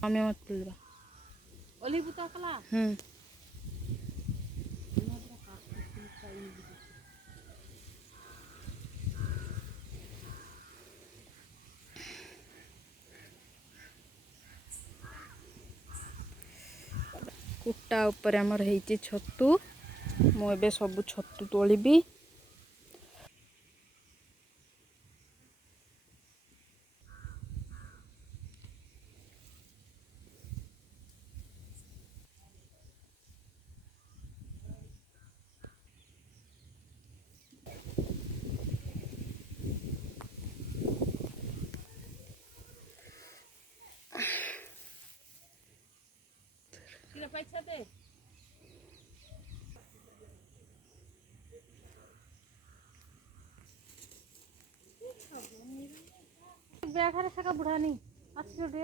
আমি আমার তুলবা হুম କୁଟା ଉପରେ ଆମର ହେଇଛି ଛତୁ। ମୁଁ ଏବେ ସବୁ ଛତୁ ତୋଳିବି। ব্যাঘারে থাকা বুড়ানি আজকে ডে